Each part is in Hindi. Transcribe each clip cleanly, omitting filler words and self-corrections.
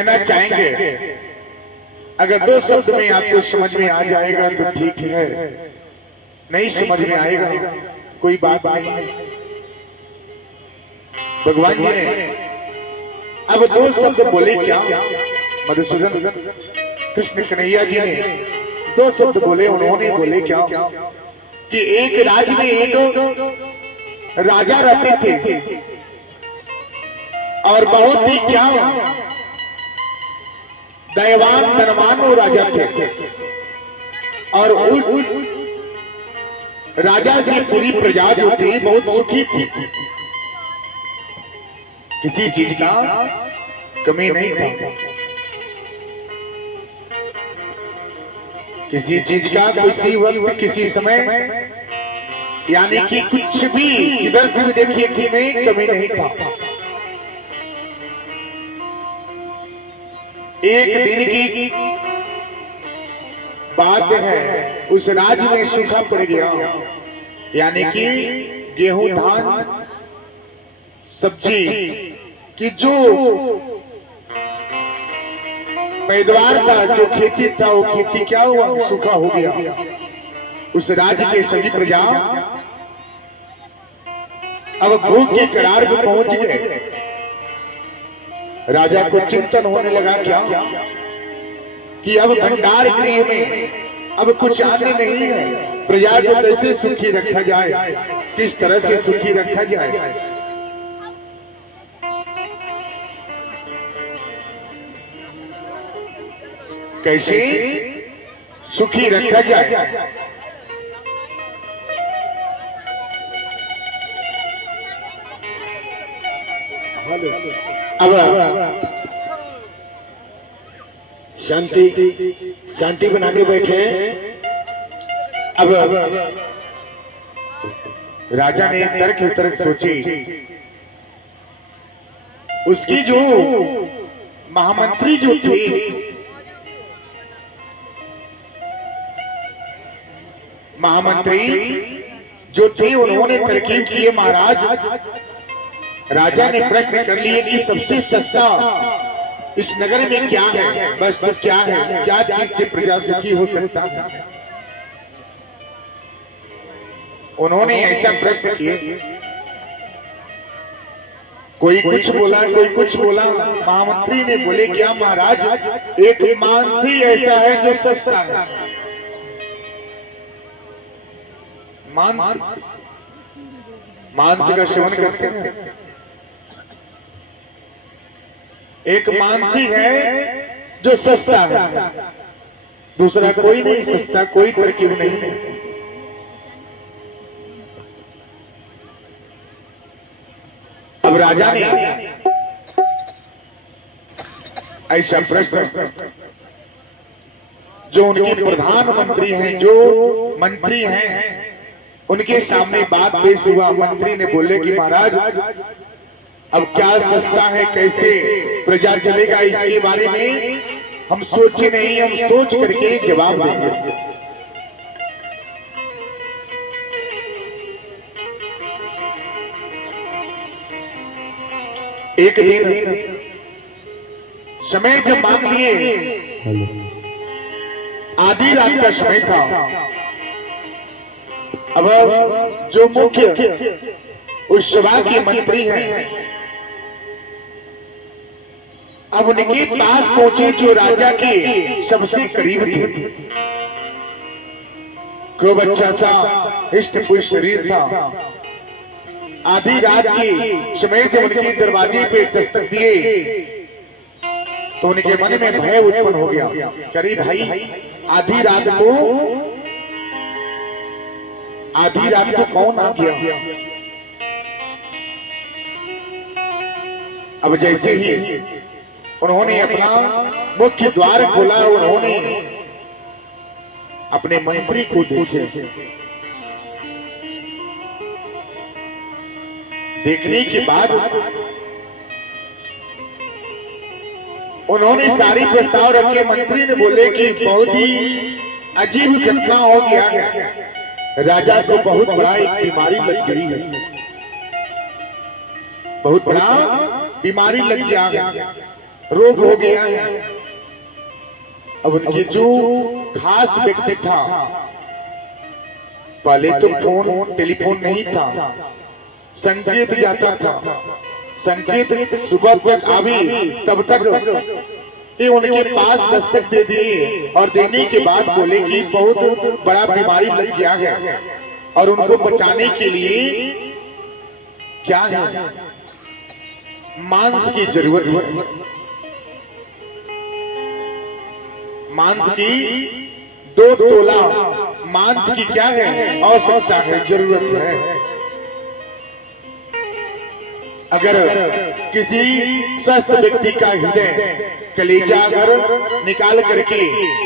कहना चाहेंगे। अगर दो शब्द में आपको समझ में आ जाएगा तो ठीक है, नहीं समझ में आएगा कोई बात नहीं। भगवान जी ने अब दो शब्द बोले क्या, मधुसूदन कृष्ण कन्हैया जी ने दो शब्द बोले। उन्होंने बोले क्या कि एक राज्य में एक राजा रहते थे और बहुत ही क्या दयावान धनवान वो राजा थे, और उस राजा से पूरी प्रजा जो थी बहुत सुखी थी, किसी चीज का कमी नहीं था, किसी चीज का किसी वक्त किसी समय, यानी कि कुछ भी इधर से भी देखिए कि में कमी नहीं था। एक दिन की बात है, उस राज्य में सूखा पड़ गया, यानी कि गेहूं धान सब्जी की जो पैदावार था, जो खेती था, वो खेती क्या हुआ, सूखा हो गया। उस राज्य के सभी प्रजा अब भूख के करार पर पहुंच गए। राजा को चिंतन होने लगा क्या कि अब भंडार गृह में अब कुछ आने नहीं है, प्रजा को कैसे सुखी रखा जाए, किस तरह से सुखी रखा जाए। कैसे सुखी रखा जाए। अब शांति बना के बैठे। अब राजा ने तर्क वितर्क सोची। उसकी जो महामंत्री जो थे, महामंत्री जो थे, उन्होंने तरकीब किए। महाराज, राजा ने प्रश्न कर लिए कि सबसे सस्ता इस नगर में क्या है, बस तो क्या है, क्या चीज से प्रजा सुखी हो सकता है। उन्होंने ऐसा प्रश्न किए, कोई कुछ बोला, कोई कुछ बोला। महामंत्री ने बोले क्या महाराज, एक मांस ही ऐसा है जो सस्ता है। मांस का सेवन करते हैं, एक मांसी है जो सस्ता है, दूसरा कोई नहीं सस्ता, कोई तरकीब नहीं। अब राजा ने ऐसा प्रश्न जो उनके प्रधानमंत्री हैं, जो मंत्री हैं, उनके सामने बात पेश हुआ। मंत्री ने बोले कि महाराज, अब क्या सस्ता है, कैसे प्रजा चलेगा, इसके बारे में हम सोचे नहीं, हम सोच करके जवाब देंगे। एक दिन समय जब मांग लिए, आधी रात का समय था। अब जो मुख्य उस सभा के मंत्री हैं, अब उनके पास पहुंचे जो राजा के सबसे करीब थे। खूब अच्छा सा हिष्ट पुष्ट शरीर था। आधी रात के समय जब उनके दरवाजे पे दस्तक दिए तो उनके मन में भय उत्पन्न हो गया। करी भाई, आधी रात को कौन आ गया। अब जैसे ही उन्होंने अपना मुख्य द्वार खोला, उन्होंने अपने मंत्री को देखे। देखने के बाद उन्होंने सारी प्रस्ताव रखे। मंत्री ने बोले कि बहुत ही अजीब घटना हो गया है, राजा को बहुत बड़ा एक बीमारी लग गई है, बहुत बड़ा बीमारी लग गया है। रोग हो गया है। अब उनके जो खास व्यक्ति था, पहले तो फोन टेलीफोन नहीं था, संकेत जाता था, संकेत सुबह तक आवी तब तक ये उनके पास दस्तक दे दिए और देने के बाद बोले कि बहुत बड़ा बीमारी लग गया है और उनको बचाने के लिए क्या है, मांस की जरूरत है, मांस की 2 तोला मांस की क्या है, आवश्यकता है, जरूरत है। अगर किसी स्वस्थ व्यक्ति का हृदय कलेजा अगर निकाल करके,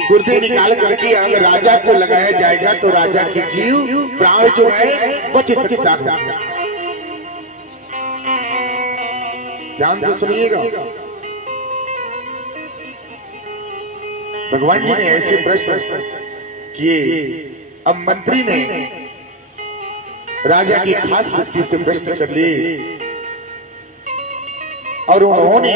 गुर्दे निकाल करके अगर राजा को लगाया जाएगा तो राजा की जीव प्राण जो है बच सकता है। ध्यान से सुनिएगा, भगवान जी ने ऐसे प्रश्न किए। अब मंत्री ने राजा की खास व्यक्ति से प्रश्न कर लिए और उन्होंने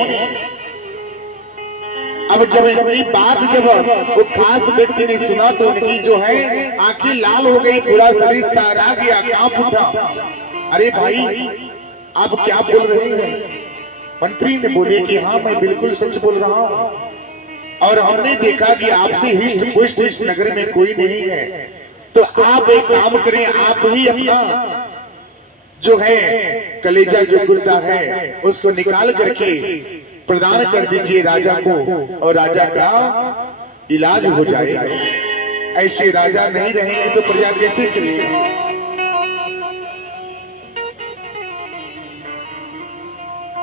अब जब इतनी बात जब वो खास व्यक्ति ने सुना तो उनकी जो है आंखें लाल हो गई, पूरा शरीर तैरा गया, कांप उठा। अरे भाई आप क्या बोल रहे हैं? मंत्री ने बोले कि हाँ मैं बिल्कुल सच बोल रहा हूँ और हमने देखा कि आपसे हिष्ट पुष्ट इस नगर में कोई नहीं है, तो आप एक काम करें, आप ही अपना जो है कलेजा जो गुर्दा है उसको निकाल करके प्रदान कर दीजिए राजा को और राजा का इलाज हो जाएगा। ऐसे राजा नहीं रहेंगे तो प्रजा कैसे चलेगी?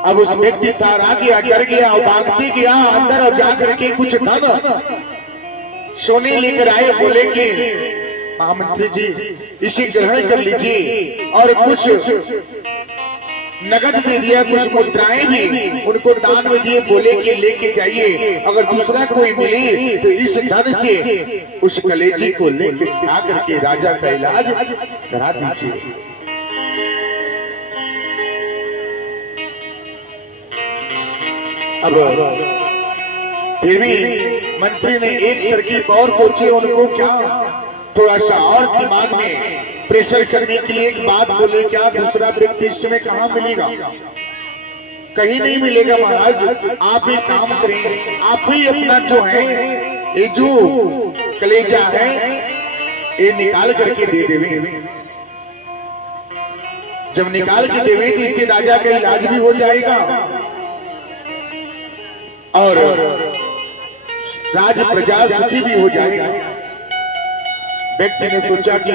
अब उस व्यक्ति तारा गया, डर गया और भागते गया अंदर और जाकर के कुछ धन सोने लेकर आए। बोले कि महामंत्री जी इसे ग्रहण कर लीजिए और कुछ नगद दे दिया, कुछ मुद्राएं भी उनको दान में दिए। बोले कि लेके जाइए, अगर दूसरा कोई मिले तो इस धन से उस कलेजे को लेकर आकर के राजा का इलाज करा दीजिए। अब फिर भी मंत्री ने एक तरकीब और सोची, उनको क्या थोड़ा सा और दिमाग में प्रेशर करने के लिए एक बात बोले, क्या दूसरा व्यक्ति इस समय कहाँ मिलेगा? कहीं नहीं मिलेगा महाराज, आप एक काम करें, आप ही अपना जो है ये जो कलेजा है ये निकाल करके दे देवे। जब निकाल के देवे तो इससे राजा का इलाज भी हो जाएगा और राज प्रजा सुखी भी हो जाएगा। व्यक्ति ने सोचा कि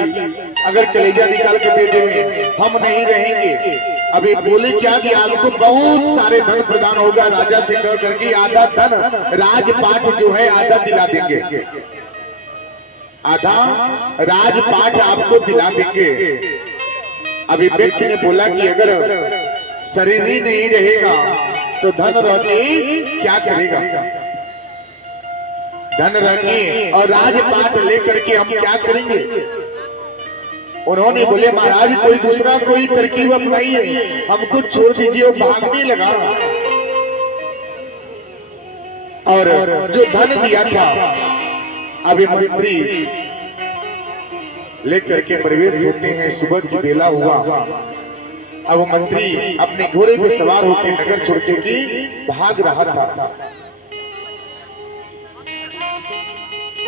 अगर कलेजा निकाल के दे देंगे हम नहीं रहेंगे। अभी बोले क्या कि आपको बहुत सारे धन प्रदान होगा, राजा से कह करके आधा धन राजपाट जो है आधा दिला देंगे, आधा राजपाट आपको दिला देंगे। अभी व्यक्ति ने बोला कि अगर शरीर ही नहीं रहेगा तो धन रह के क्या करेगा? धन रखे और राजपाट लेकर के हम क्या करेंगे? उन्होंने बोले महाराज कोई दूसरा कोई तरकीब अपनाइए, हमको छोड़ दीजिए। वो भागने लगा और जो धन दिया था अभी मंत्री लेकर के प्रवेश होते हैं। सुबह की बेला हुआ, अब मंत्री अपने घोड़े पे सवार होकर नगर छोड़ के भाग रहा था।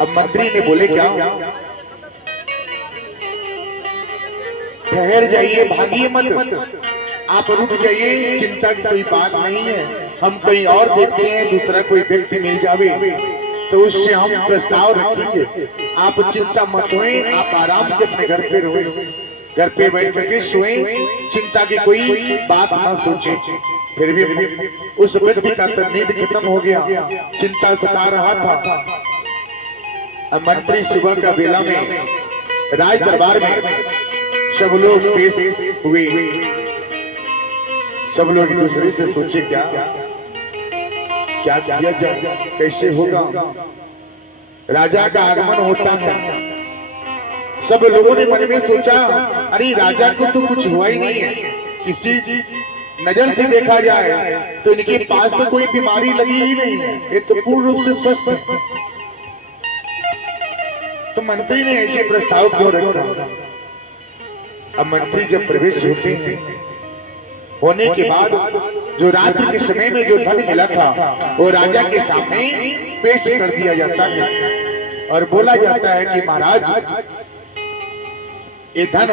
अब मंत्री ने बोले क्या ठहर जाइए, भागिए मत, आप रुक जाइए, चिंता की कोई बात नहीं है, हम कहीं और देखते हैं, दूसरा कोई व्यक्ति मिल जावे तो उससे हम प्रस्ताव रखेंगे। आप चिंता मत होए, आप आराम से अपने घर पे रहो, घर पे बैठ करके सोए, चिंता की कोई बात ना सोचे। फिर भी उस व्यक्ति का तो नींद खत्म हो गया, चिंता सता रहा था। अब मंत्री सुबह का बेला में राज दरबार में सब लोग पेश हुए, सब लोग एक दूसरे से सोचे क्या क्या किया जाए, कैसे होगा। राजा का आगमन होता है, सब लोगों ने मन में सोचा अरे राजा को तो कुछ हुआ ही नहीं है, किसी नजर से देखा जाए तो इनके पास तो कोई बीमारी लगी ही नहीं है, ये तो पूर्ण रूप से स्वस्थ है। तो मंत्री ने ऐसे प्रस्ताव क्यों रखा? अब मंत्री जब प्रवेश होते हैं, होने के बाद जो रात्रि के समय में जो धन मिला था वो राजा के सामने पेश कर दिया जाता है और बोला जाता है कि महाराज ये धन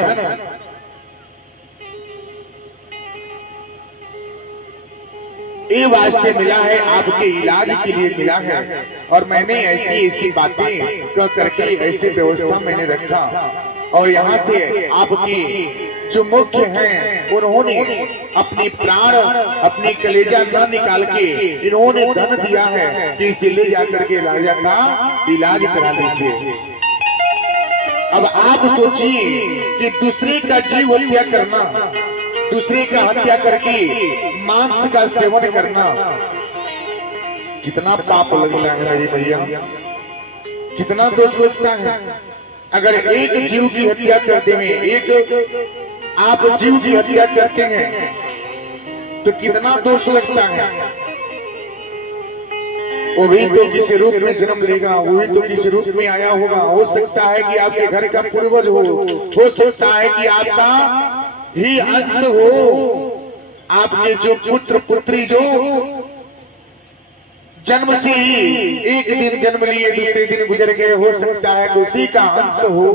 ये वास्ते मिला है, आपके इलाज के लिए मिला है, और मैंने ऐसी ऐसी बातें कह करके ऐसी व्यवस्था मैंने रखा, और यहाँ से आपकी जो मुख्य हैं उन्होंने अपनी प्राण अपनी कलेजा न निकाल के इन्होंने धन दिया है कि इसे ले जाकर के राजा का इलाज करा लीजिए। अब आप सोचिए कि दूसरे का जीव हत्या करना, दूसरे का हत्या करके मांस का सेवन करना कितना पाप लगता है मेरे भैया, कितना दोष लगता है। अगर एक जीव की हत्या करते में एक आप जीव की हत्या करते हैं तो कितना दोष लगता है। वो भी तो किसी रूप में जन्म लेगा, वो भी तो किसी रूप में आया होगा। हो सकता है कि आपके घर का पूर्वज हो सकता है कि आपका ही अंश हो, आपके जो पुत्र पुत्री जो जन्म से ही एक दिन जन्म लिए दूसरे दिन गुजर गए, हो सकता है कि उसी का अंश हो।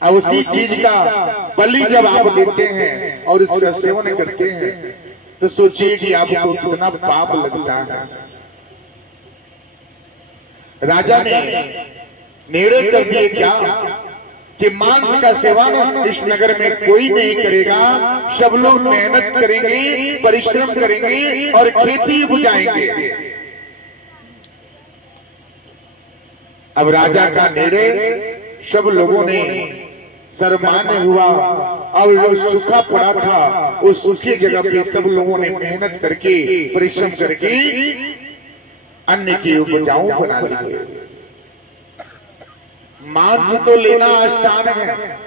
अब उसी चीज का बलि जब आप देते हैं और उसका सेवन करते हैं तो सोचिए कि आपको कितना पाप लगता है। राजा ने निर्णय कर दिए क्या कि मांस का सेवन इस नगर में कोई नहीं करेगा, सब लोग मेहनत करेंगे, परिश्रम करेंगे और खेती बुझाएंगे। अब राजा का निर्णय सब लोगों ने सर्वमान्य हुआ, और जो सूखा पड़ा था उस सूखी जगह पे सब लोगों ने मेहनत करके परिश्रम करके अन्न की उपजाऊ बना ली। मांस तो लेना आसान है,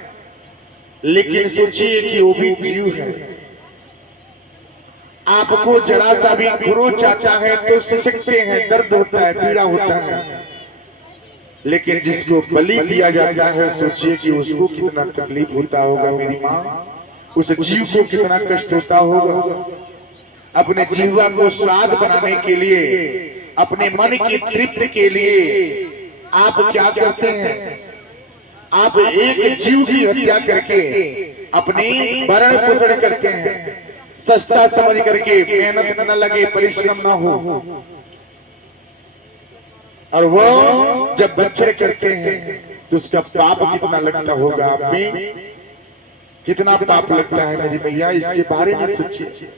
लेकिन सोचिए कि वो भी जीव है। आपको जरा सा भी खरोच आता है तो सिसकते हैं, दर्द होता है, पीड़ा होता है, लेकिन जिसको बलि दिया जाता है सोचिए कि उसको कितना तकलीफ होता होगा। मेरी माँ, उस जीव को कितना कष्ट होता होगा। अपने जीवा को स्वाद बनाने के लिए, अपने मन की तृप्ति के लिए आप क्या करते हैं? आप एक जीव की हत्या करके अपनी भरण पोषण करते हैं, सस्ता समझ करके, मेहनत न लगे, परिश्रम न हो, और वो जब बच्चे करते हैं तो उसका पाप कितना लगता होगा। आप में कितना पाप लगता है मेरी भैया, इसके बारे में सोचिए।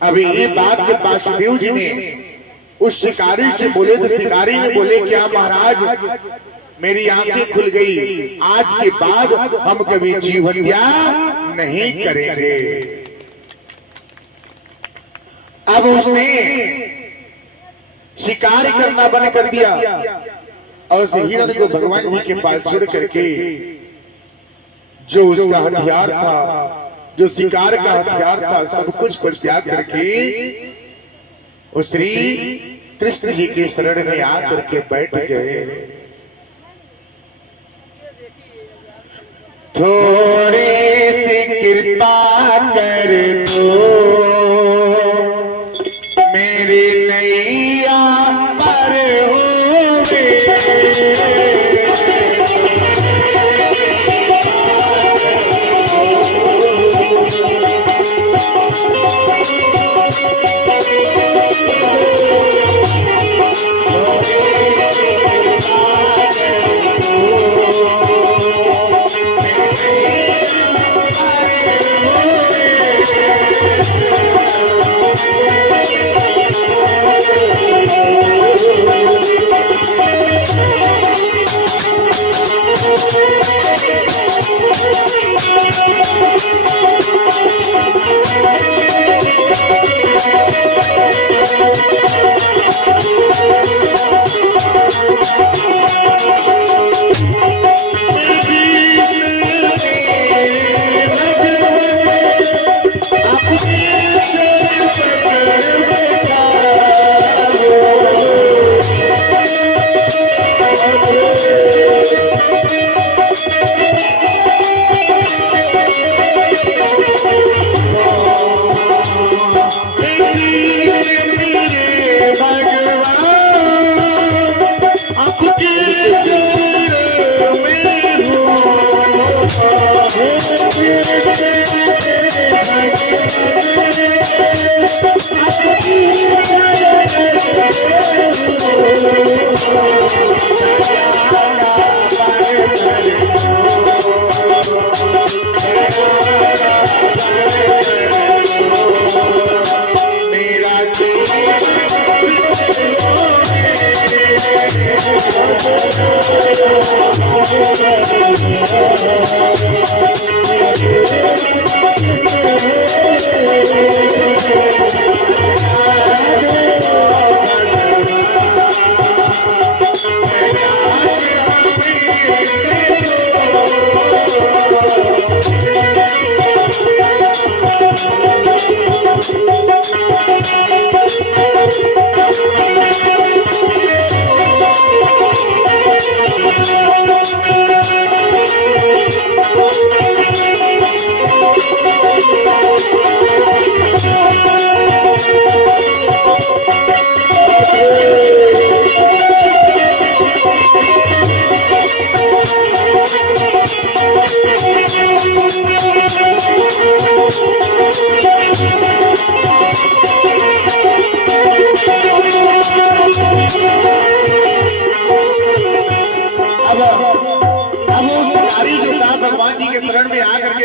अभी ये बात जब वासुदेव जी ने उस शिकारी से बोले तो शिकारी ने बोले, क्या महाराज मेरी आंखें खुल गई, आज के बाद हम कभी जीव हत्या नहीं करेंगे। अब उसने शिकार करना बंद कर दिया और उस हिरण को भगवान जी के पास छोड़ करके जो उसका हथियार था, जो शिकार का हथियार था, सब कुछ परित्याग करके उस श्री कृष्ण जी के शरण में आकर के बैठ गए। थोड़े से कृपा कर दो मेरी नैया पर हो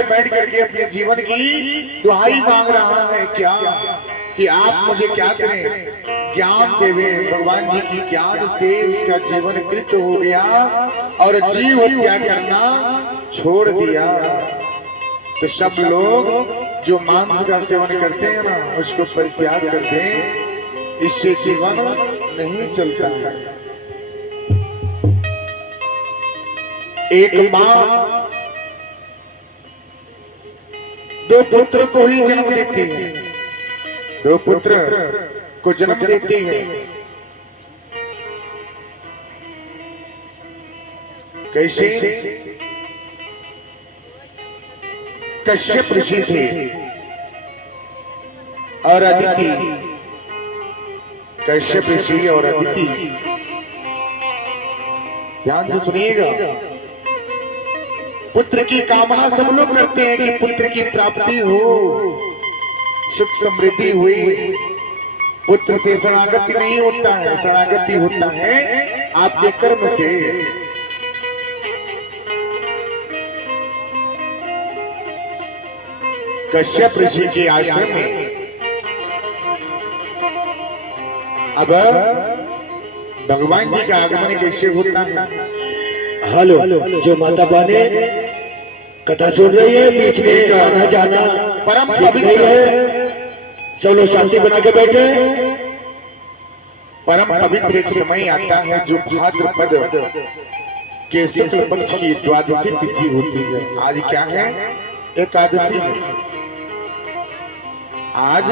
बैठ करके अपने जीवन की दुहाई मांग रहा है क्या कि आप मुझे क्या करें, ज्ञान देवे। भगवान जी की ज्ञान से उसका जीवन कृत हो गया और जीव हत्या करना छोड़ दिया। तो सब लोग जो मांस का सेवन करते हैं ना, उसको परित्याग कर दें, इससे जीवन नहीं चलता है। एक माँ दो पुत्र को ही जन्म देती है, दो पुत्र को जन्म देती है। कैसे? कश्यप ऋषि थे और अदिति, कश्यप ऋषि और अदिति। ध्यान से सुनिएगा। पुत्र की कामना सब लोग करते हैं कि पुत्र की प्राप्ति हो, सुख समृद्धि हुई। पुत्र से शरणागति नहीं होता है, शरणागति होता है आपके कर्म से। कश्यप ऋषि के आश्रम में अब भगवान जी का आगमन कैसे होता है? हेलो, जो माता बहने कथा सुन रही है, बीच में आना जाना परम पवित्र है, सब लोग शांति बना के बैठे। परम पवित्र एक समय आता है जो भाद्रपद के शुक्ल पक्ष की द्वादशी तिथि होती है। आज क्या है? एकादशी है। आज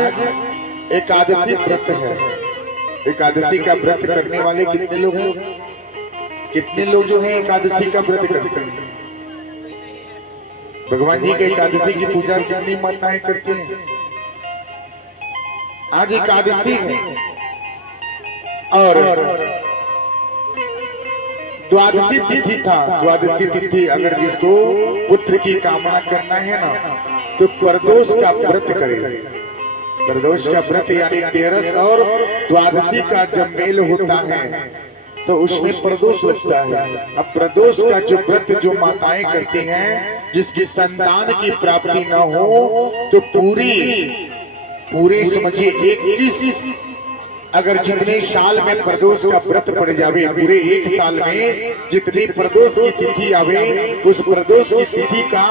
एकादशी व्रत है। एकादशी का व्रत करने वाले कितने लोग हैं? कितने लोग जो हैं एकादशी का व्रत करते हैं? भगवान जी के एकादशी की पूजा कितनी माताएं करती हैं? आज एकादशी है और द्वादशी तिथि था। द्वादशी तिथि अगर जिसको पुत्र की कामना करना है ना, तो प्रदोष का व्रत करे। प्रदोष का व्रत यानी 13 और द्वादशी का जब मेल होता है तो उसमें प्रदोष लगता है। अब प्रदोष का जो व्रत जो माताएं करती हैं, जिसकी संतान की प्राप्ति न हो, तो पूरी समझिए 21 अगर जितने साल में प्रदोष का व्रत पड़ जावे, पूरे एक साल में जितनी प्रदोष की तिथि आवे, उस प्रदोष की तिथि का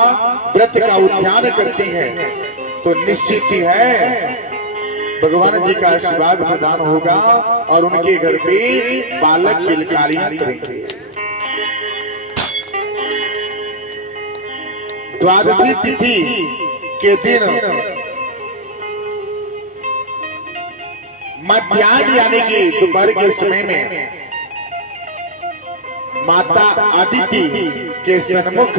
व्रत का उद्यान करती हैं, तो निश्चित ही है भगवान जी का आशीर्वाद प्रदान होगा और उनके घर पे बालक किलकारियां करेंगे। द्वादशी तिथि के दिन मध्याह्न यानी कि दोपहर के समय में माता अदिति के सन्मुख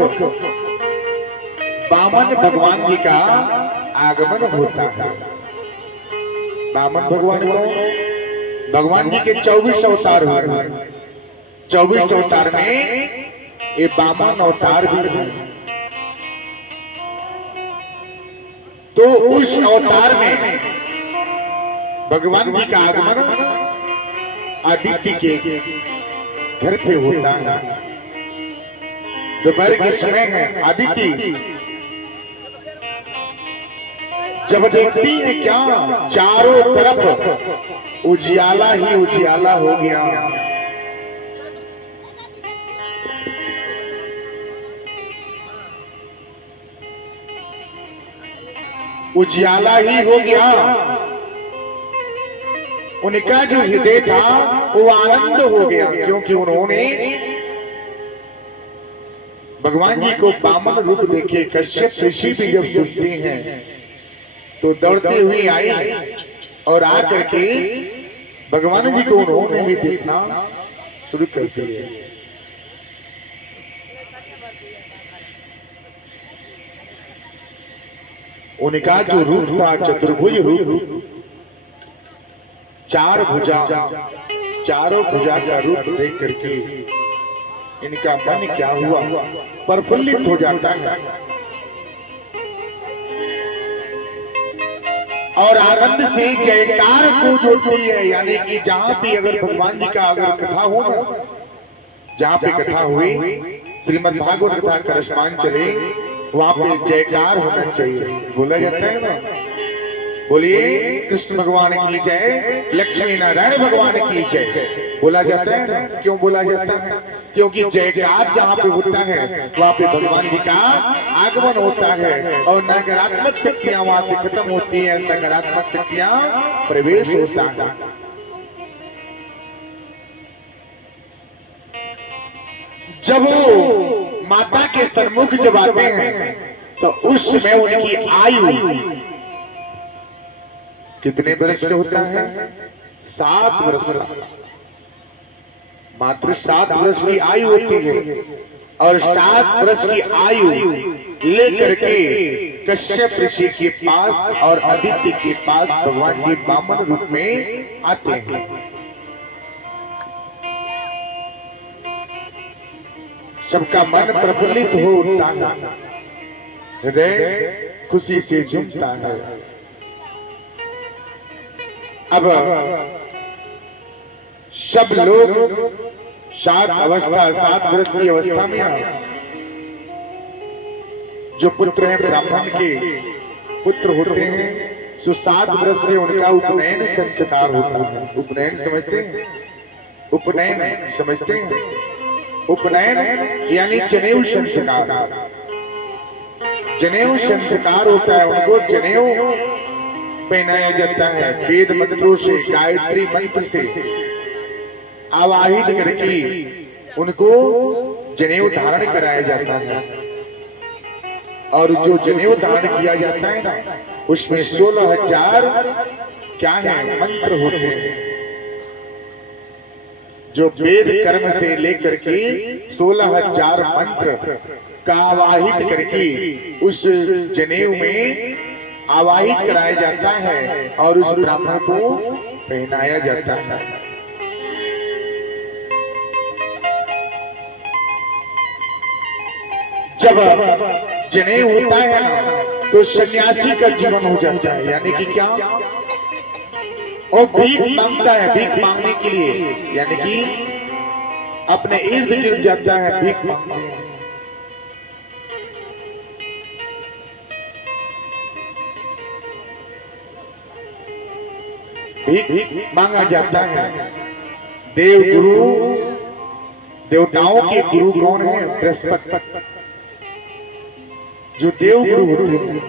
वामन भगवान जी का आगमन होता है। वामन भगवान को भगवान जी के 24 अवतार हुए। 24 अवतार में ये वामन अवतार भी है। तो उस अवतार में भगवान जी का आगमन आदित्य के घर पे होता है। दोपहर के समय है। आदित्य जब देखती है क्या, चारों तरफ उजियाला ही उजियाला हो गया। उजियाला ही हो गया। उनका जो हृदय था वो आनंद हो गया, क्योंकि उन्होंने भगवान जी को वामन रूप देखे। कश्यप ऋषि भी जब सुनते हैं तो दौड़ते हुए आई और आकर के भगवान जी को उन्होंने भी देखना शुरू कर दिया। उनका जो रूप था चतुर्भुज रूप, चार भुजा, चारों भुजा का रूप देख करके इनका मन क्या हुआ, प्रफुल्लित हो जाता है और आनंद से जयकार गूंज उठती है। यानी कि जहां भी अगर भगवान जी का अगर कथा हो ना, जहां पे कथा हुई, श्रीमद् भागवत कथा का रसमान चले, वहां पे जयकार होना चाहिए। बोला जाता है ना, बोलिए कृष्ण भगवान की जय, लक्ष्मी नारायण भगवान की जय, बोला जाता है ना। क्यों बोला जाता है? क्योंकि जयकार जहाँ पे होता है वहाँ पे भगवान जी का आगमन होता है और नकारात्मक शक्तियां वहां से खत्म होती हैं, सकारात्मक शक्तियां प्रवेश होता है। जब वो माता के सन्मुख जब आते हैं तो उस समय उनकी आयु कितने वर्ष का होता है? 7 वर्ष का। मात्र 7 वर्ष की आयु होती है और 7 वर्ष की आयु लेकर के कश्यप ऋषि के पास और आदित्य के पास भगवान जी वामन रूप में आते हैं। सबका मन प्रफुल्लित हो उठता है, हृदय खुशी से झूमता है। अब सब लोग 7 वर्ष की अवस्था में जो पुत्र हैं ब्राह्मण के पुत्र होते हैं, सो 7 वर्ष से उनका उपनयन संस्कार होता है। उपनयन समझते हैं? उपनयन समझते हैं? उपनयन यानी जनेऊ संस्कार। जनेऊ संस्कार होता है, उनको जनेऊ पहनाया जाता है। वेद मंत्रों से, गायत्री मंत्र से आवाहित करके उनको जनेऊ धारण कराया जाता है। और जो जनेऊ धारण किया जाता है ना, उसमें 16,000 क्या है मंत्र होते हैं, जो वेद कर्म से लेकर के 16,000 मंत्र का आवाहित करके उस जनेऊ में आवाहित कराया जाता है और उस ब्राह्मण को पहनाया जाता है। जब जनेऊ होता है ना तो सन्यासी का जीवन हो जाता है। यानी कि क्या, वो भीख मांगता है, भीख मांगने के लिए, यानी कि अपने इर्द गिर्द जाता है भीख मांगने। भीख मांगा जाता है। देव गुरु, देवताओं के गुरु कौन है? बृहस्पति। जो देव गुरु होते हैं